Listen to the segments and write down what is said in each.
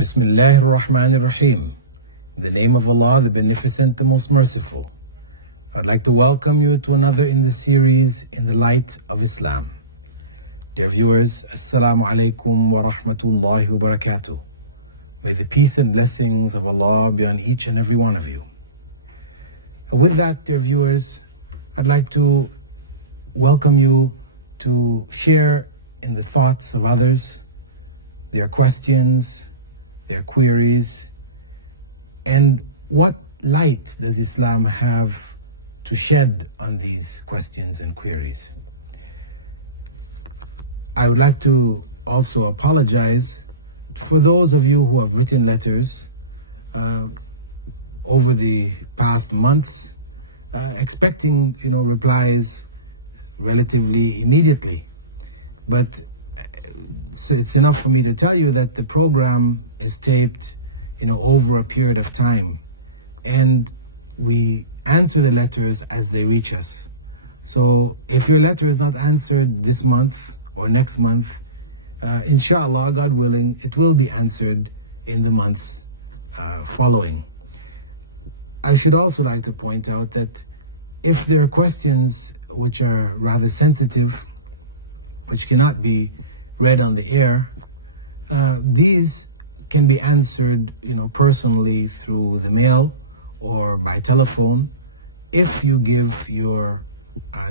Bismillahir Rahmanir Rahim. In the name of Allah, the Beneficent, the Most Merciful. I'd like to welcome you to another in the series, In the Light of Islam. Dear viewers, Assalamu alaikum wa rahmatullahi wa barakatuh. May the peace and blessings of Allah be on each and every one of you. With that, dear viewers, I'd like to welcome you to share in the thoughts of others, their questions, their queries, and what light does Islam have to shed on these questions and queries. I would like to also apologize for those of you who have written letters over the past months, expecting replies relatively immediately. But so it's enough for me to tell you that the program is taped over a period of time, and we answer the letters as they reach us. So if your letter is not answered this month or next month, inshallah, God willing, it will be answered in the months following. I should also like to point out that if there are questions which are rather sensitive, which cannot be read on the air, these can be answered personally through the mail or by telephone if you give your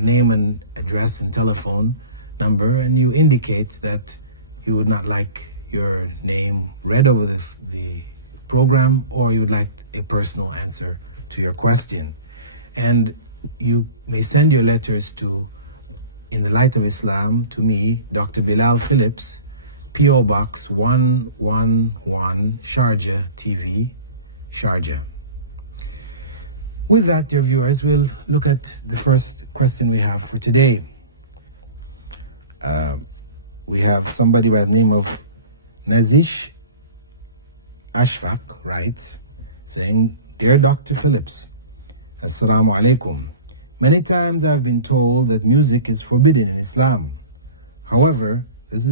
name and address and telephone number, and you indicate that you would not like your name read over the program, or you would like a personal answer to your question. And you may send your letters to In the Light of Islam, to me, Dr. Bilal Phillips, P.O. Box 111, Sharjah TV, Sharjah. With that, dear viewers, we'll look at the first question we have for today. We have somebody by the name of Nazish Ashfaq writes, saying, Dear Dr. Phillips, Assalamu alaikum. Many times I've been told that music is forbidden in Islam. However, this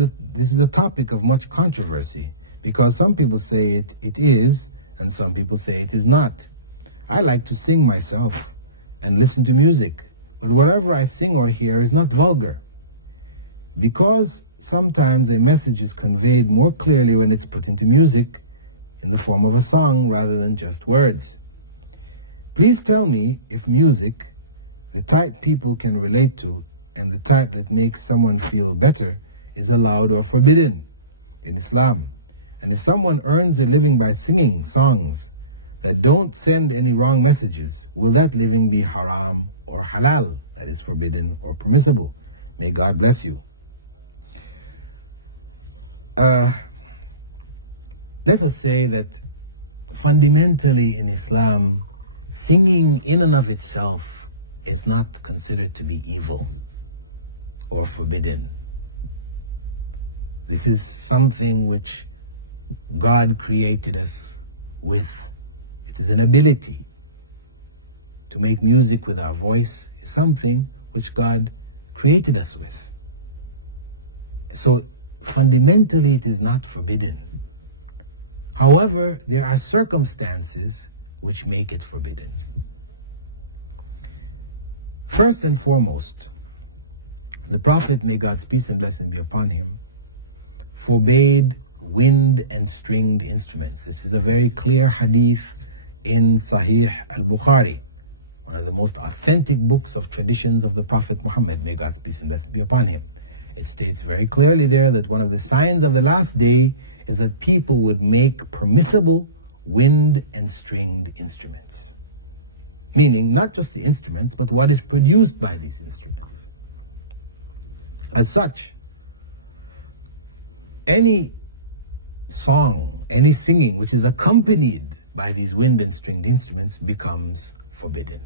is a topic of much controversy, because some people say it is, and some people say it is not. I like to sing myself and listen to music, but whatever I sing or hear is not vulgar. Because sometimes a message is conveyed more clearly when it's put into music in the form of a song rather than just words. Please tell me if music, the type people can relate to, and the type that makes someone feel better, is allowed or forbidden in Islam. And if someone earns a living by singing songs that don't send any wrong messages, will that living be haram or halal, that is forbidden or permissible? May God bless you. Let us say that fundamentally in Islam, singing in and of itself is not considered to be evil or forbidden. This is something which God created us with. It is an ability to make music with our voice, something which God created us with. So fundamentally it is not forbidden. However, there are circumstances which make it forbidden. First and foremost, the Prophet, may God's peace and blessing be upon him, forbade wind and stringed instruments. This is a very clear hadith in Sahih al-Bukhari, one of the most authentic books of traditions of the Prophet Muhammad, may God's peace and blessing be upon him. It states very clearly there that one of the signs of the last day is that people would make permissible wind and stringed instruments. Meaning not just the instruments, but what is produced by these instruments. As such, any song, any singing which is accompanied by these wind and stringed instruments becomes forbidden.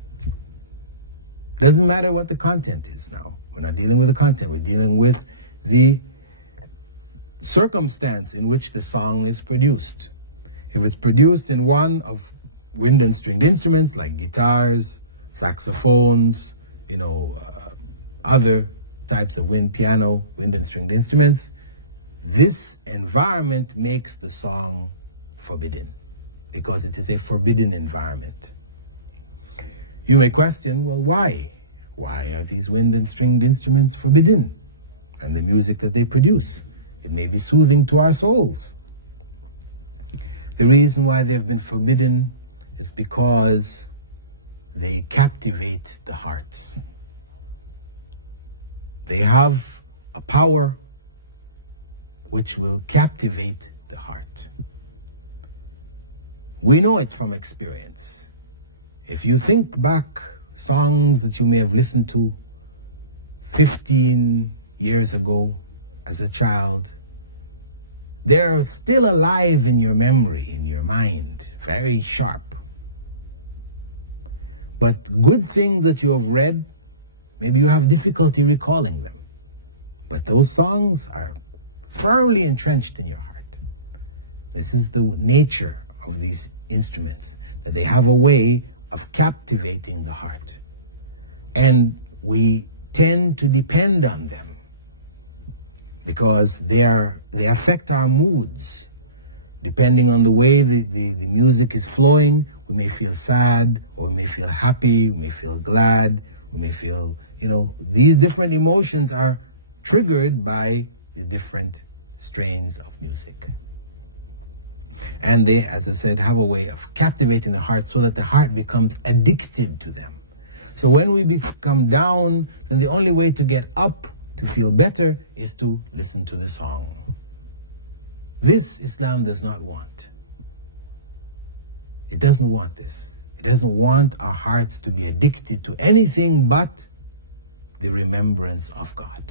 Doesn't matter what the content is now. We're not dealing with the content, we're dealing with the circumstance in which the song is produced. If it's produced in one of wind and stringed instruments like guitars, saxophones, other types of wind and stringed instruments, this environment makes the song forbidden, because it is a forbidden environment. You may question, well, why? Why are these wind and stringed instruments forbidden? And the music that they produce, it may be soothing to our souls. The reason why they've been forbidden is because they captivate the hearts. They have a power which will captivate the heart. We know it from experience. If you think back songs that you may have listened to 15 years ago as a child, they're still alive in your memory, in your mind, very sharp. But good things that you have read, maybe you have difficulty recalling them. But those songs are firmly entrenched in your heart. This is the nature of these instruments, that they have a way of captivating the heart. And we tend to depend on them because they affect our moods. Depending on the way the music is flowing, we may feel sad, or we may feel happy, we may feel glad, we may feel, these different emotions are triggered by the different strains of music. And they, as I said, have a way of captivating the heart so that the heart becomes addicted to them. So when we become down, then the only way to get up, to feel better, is to listen to the song. This Islam does not want. It doesn't want this. It doesn't want our hearts to be addicted to anything but the remembrance of God.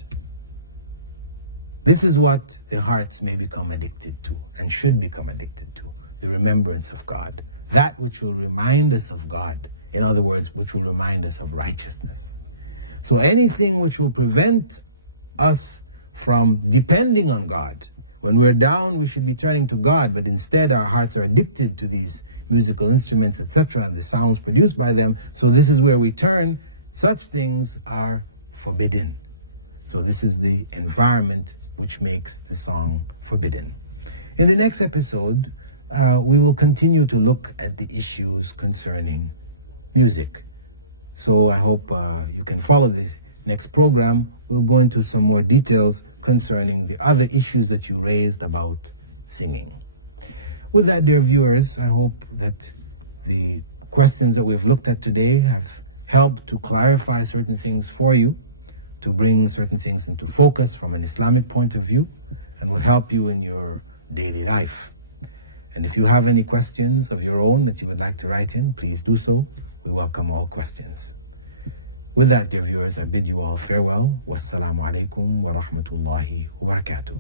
This is what the hearts may become addicted to and should become addicted to, the remembrance of God. That which will remind us of God. In other words, which will remind us of righteousness. So anything which will prevent us from depending on God. When we're down, we should be turning to God, but instead our hearts are addicted to these musical instruments, etc., and the sounds produced by them. So this is where we turn. Such things are forbidden. So this is the environment which makes the song forbidden. In the next episode, we will continue to look at the issues concerning music. So I hope you can follow the next program. We'll go into some more details concerning the other issues that you raised about singing. With that, dear viewers, I hope that the questions that we've looked at today have helped to clarify certain things for you, to bring certain things into focus from an Islamic point of view, and will help you in your daily life. And if you have any questions of your own that you would like to write in, please do so. We welcome all questions. With that, dear viewers, I bid you all farewell. Wassalamu alaikum wa rahmatullahi wa barakatuh.